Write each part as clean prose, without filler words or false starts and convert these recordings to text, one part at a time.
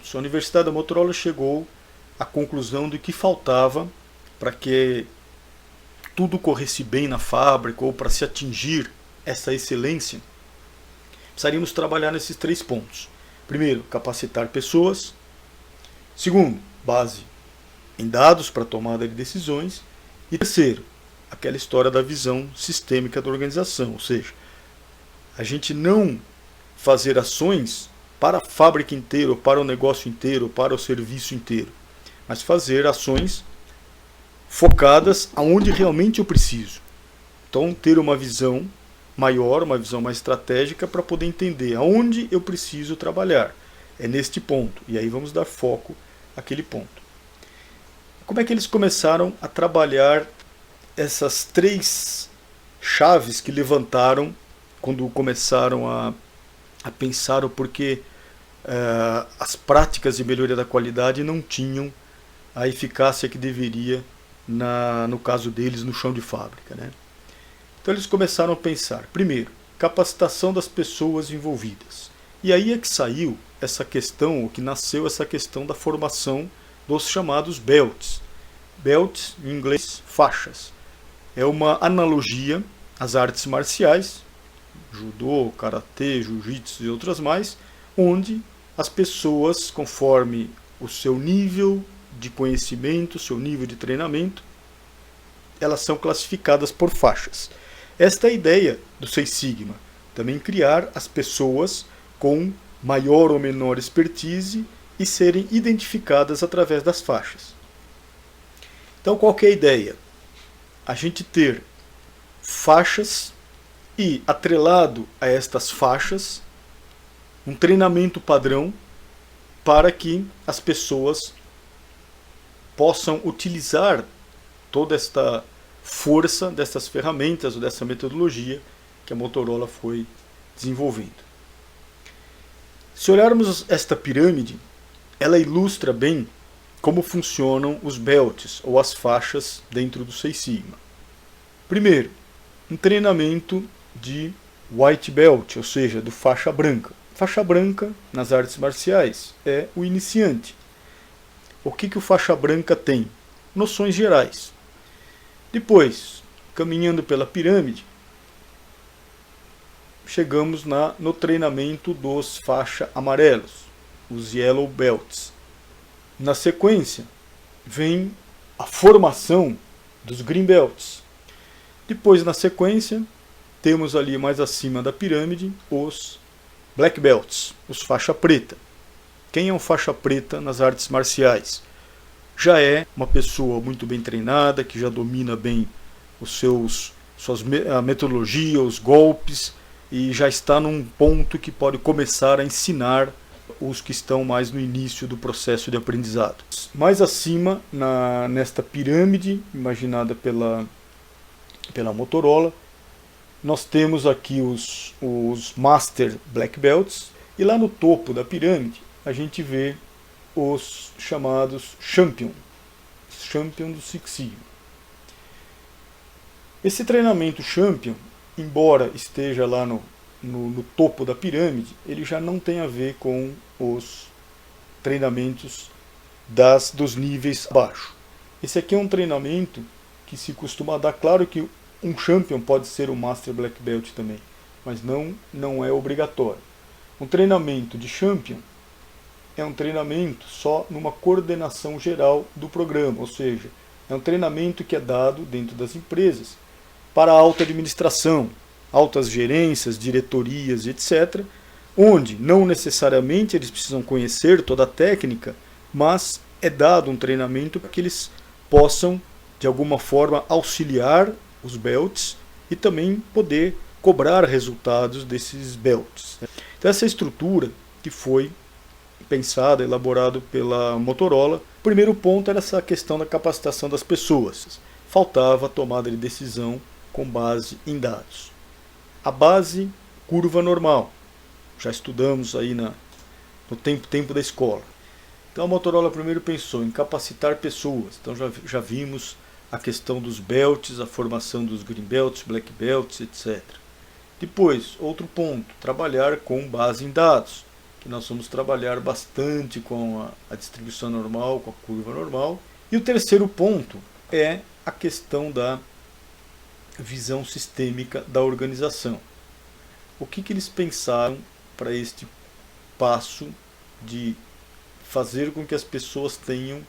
pontos. A Universidade da Motorola chegou à conclusão de que faltava para que tudo corresse bem na fábrica ou para se atingir essa excelência, precisaríamos trabalhar nesses 3 pontos. Primeiro, capacitar pessoas. Segundo, base em dados para tomada de decisões. E terceiro, aquela história da visão sistêmica da organização, ou seja, a gente não fazer ações para a fábrica inteira, ou para o negócio inteiro, ou para o serviço inteiro, mas fazer ações focadas aonde realmente eu preciso. Então, ter uma visão maior, uma visão mais estratégica para poder entender aonde eu preciso trabalhar. É neste ponto. E aí vamos dar foco àquele ponto. Como é que eles começaram a trabalhar essas 3 chaves que levantaram quando começaram a pensar o porquê as práticas de melhoria da qualidade não tinham a eficácia que deveria, no caso deles, no chão de fábrica, né? Então eles começaram a pensar, primeiro, capacitação das pessoas envolvidas. E aí é que saiu essa questão, ou que nasceu essa questão da formação dos chamados belts. Belts, em inglês, faixas. É uma analogia às artes marciais, judô, karatê, jiu-jitsu e outras mais, onde as pessoas, conforme o seu nível de conhecimento, seu nível de treinamento, elas são classificadas por faixas. Esta é a ideia do Seis Sigma, também criar as pessoas com maior ou menor expertise e serem identificadas através das faixas. Então, qual que é a ideia? A gente ter faixas e, atrelado a estas faixas, um treinamento padrão para que as pessoas possam utilizar toda esta força dessas ferramentas ou dessa metodologia que a Motorola foi desenvolvendo. Se olharmos esta pirâmide, ela ilustra bem como funcionam os belts ou as faixas dentro do Seis Sigma. Primeiro, um treinamento de white belt, ou seja, do faixa branca. Faixa branca nas artes marciais é o iniciante. O que o faixa branca tem? Noções gerais. Depois, caminhando pela pirâmide, chegamos no treinamento dos faixa amarelos, os yellow belts. Na sequência, vem a formação dos green belts. Depois, na sequência, temos ali mais acima da pirâmide os black belts, os faixa preta. Quem é um faixa preta nas artes marciais? Já é uma pessoa muito bem treinada, que já domina bem a metodologia, os golpes, e já está num ponto que pode começar a ensinar os que estão mais no início do processo de aprendizado. Mais acima, nesta pirâmide imaginada pela Motorola, nós temos aqui os Master Black Belts, e lá no topo da pirâmide a gente vê os chamados Champion do Six Sigma. Esse treinamento Champion, embora esteja lá no topo da pirâmide, ele já não tem a ver com os treinamentos dos níveis abaixo. Esse aqui é um treinamento que se costuma dar, claro que um Champion pode ser um Master Black Belt também, mas não é obrigatório. Um treinamento de Champion é um treinamento só numa coordenação geral do programa, ou seja, é um treinamento que é dado dentro das empresas para a alta administração, altas gerências, diretorias, etc., onde não necessariamente eles precisam conhecer toda a técnica, mas é dado um treinamento para que eles possam, de alguma forma, auxiliar os belts e também poder cobrar resultados desses belts. Então essa estrutura que foi pensada, elaborado pela Motorola. O primeiro ponto era essa questão da capacitação das pessoas. Faltava a tomada de decisão com base em dados. A base, curva normal. Já estudamos aí no tempo da escola. Então a Motorola primeiro pensou em capacitar pessoas. Então já vimos a questão dos belts, a formação dos green belts, black belts, etc. Depois, outro ponto, trabalhar com base em dados. que nós vamos trabalhar bastante com a distribuição normal, com a curva normal. E o terceiro ponto é a questão da visão sistêmica da organização. O que eles pensaram para este passo de fazer com que as pessoas tenham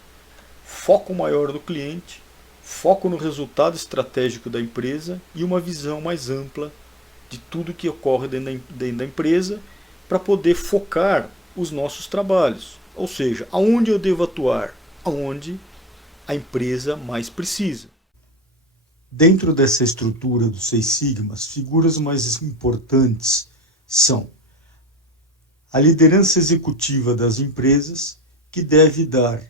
foco maior no cliente, foco no resultado estratégico da empresa e uma visão mais ampla de tudo que ocorre dentro da empresa para poder focar os nossos trabalhos. Ou seja, aonde eu devo atuar? Aonde a empresa mais precisa. Dentro dessa estrutura do Seis Sigma, as figuras mais importantes são a liderança executiva das empresas, que deve dar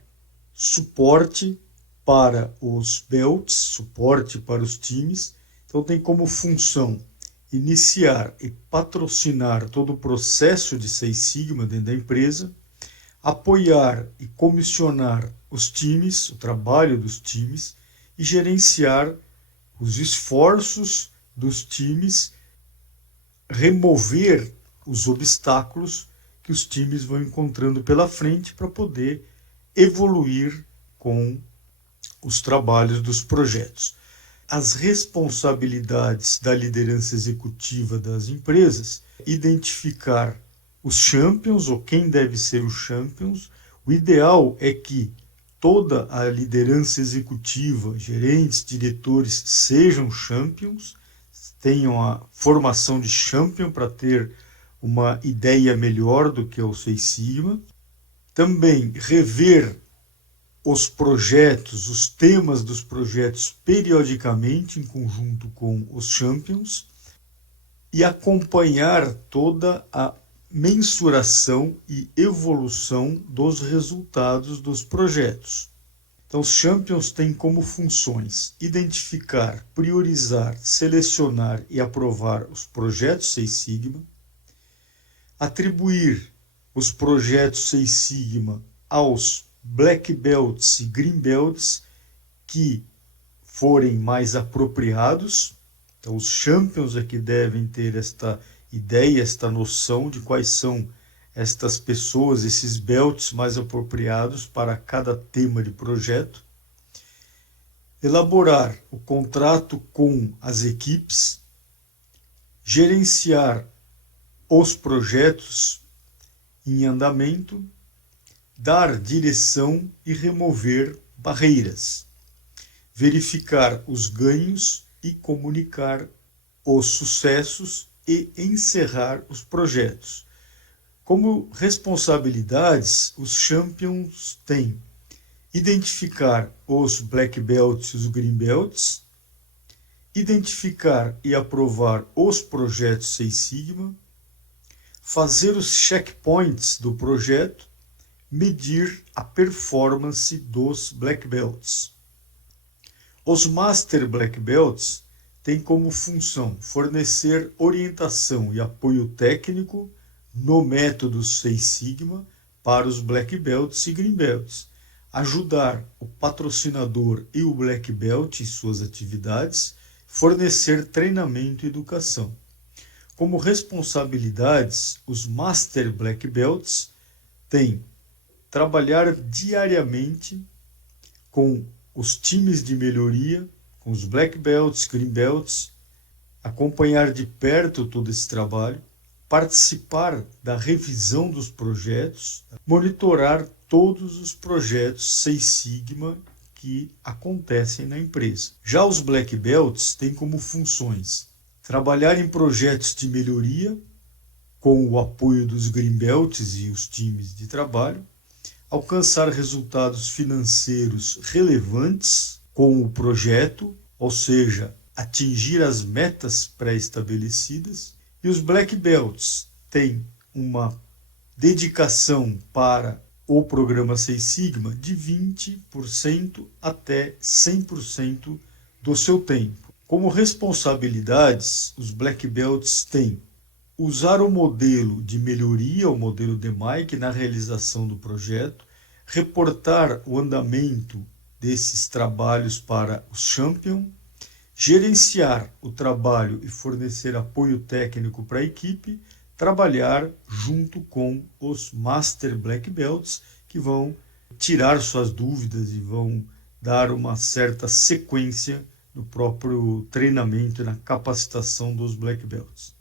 suporte para os belts, suporte para os times. Então tem como função iniciar e patrocinar todo o processo de Seis Sigma dentro da empresa, apoiar e comissionar os times, o trabalho dos times, e gerenciar os esforços dos times, remover os obstáculos que os times vão encontrando pela frente para poder evoluir com os trabalhos dos projetos. As responsabilidades da liderança executiva das empresas, identificar os champions ou quem deve ser os champions. O ideal é que toda a liderança executiva, gerentes, diretores, sejam champions, tenham a formação de champion para ter uma ideia melhor do que é o Seis Sigma. Também rever os projetos, os temas dos projetos periodicamente em conjunto com os champions e acompanhar toda a mensuração e evolução dos resultados dos projetos. Então, os champions têm como funções identificar, priorizar, selecionar e aprovar os projetos Seis Sigma, atribuir os projetos Seis Sigma aos Black Belts e Green Belts que forem mais apropriados. Então, os champions aqui devem ter esta ideia, esta noção de quais são estas pessoas, esses belts mais apropriados para cada tema de projeto. Elaborar o contrato com as equipes, gerenciar os projetos em andamento, dar direção e remover barreiras, verificar os ganhos e comunicar os sucessos e encerrar os projetos. Como responsabilidades, os champions têm identificar os black belts e os green belts, identificar e aprovar os projetos Seis Sigma, fazer os checkpoints do projeto, medir a performance dos black belts. Os master black belts têm como função fornecer orientação e apoio técnico no método Seis Sigma para os black belts e green belts, ajudar o patrocinador e o black belt em suas atividades, fornecer treinamento e educação. Como responsabilidades, os master black belts têm trabalhar diariamente com os times de melhoria, com os black belts, green belts, acompanhar de perto todo esse trabalho, participar da revisão dos projetos, monitorar todos os projetos Seis Sigma que acontecem na empresa. Já os black belts têm como funções trabalhar em projetos de melhoria com o apoio dos green belts e os times de trabalho, alcançar resultados financeiros relevantes com o projeto, ou seja, atingir as metas pré-estabelecidas. E os black belts têm uma dedicação para o programa Seis Sigma de 20% até 100% do seu tempo. Como responsabilidades, os black belts têm usar o modelo de melhoria, o modelo DMAIC, na realização do projeto, reportar o andamento desses trabalhos para o champion, gerenciar o trabalho e fornecer apoio técnico para a equipe, trabalhar junto com os Master Black Belts, que vão tirar suas dúvidas e vão dar uma certa sequência no próprio treinamento e na capacitação dos Black Belts.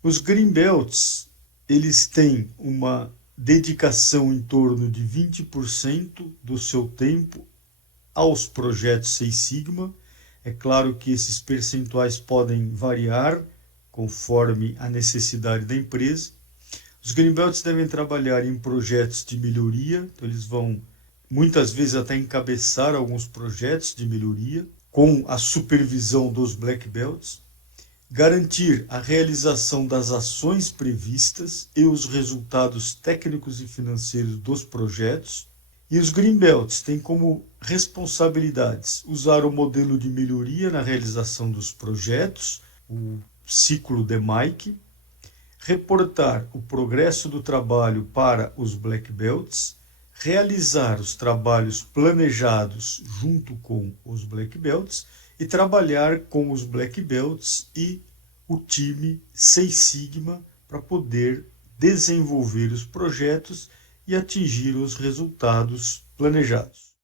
Os Green Belts, eles têm uma dedicação em torno de 20% do seu tempo aos projetos Six Sigma. É claro que esses percentuais podem variar conforme a necessidade da empresa. Os Green Belts devem trabalhar em projetos de melhoria, então eles vão muitas vezes até encabeçar alguns projetos de melhoria com a supervisão dos Black Belts, garantir a realização das ações previstas e os resultados técnicos e financeiros dos projetos. E os Green Belts têm como responsabilidades usar o modelo de melhoria na realização dos projetos, o ciclo de Mike, reportar o progresso do trabalho para os Black Belts, realizar os trabalhos planejados junto com os Black Belts e trabalhar com os Black Belts e o time Six Sigma para poder desenvolver os projetos e atingir os resultados planejados.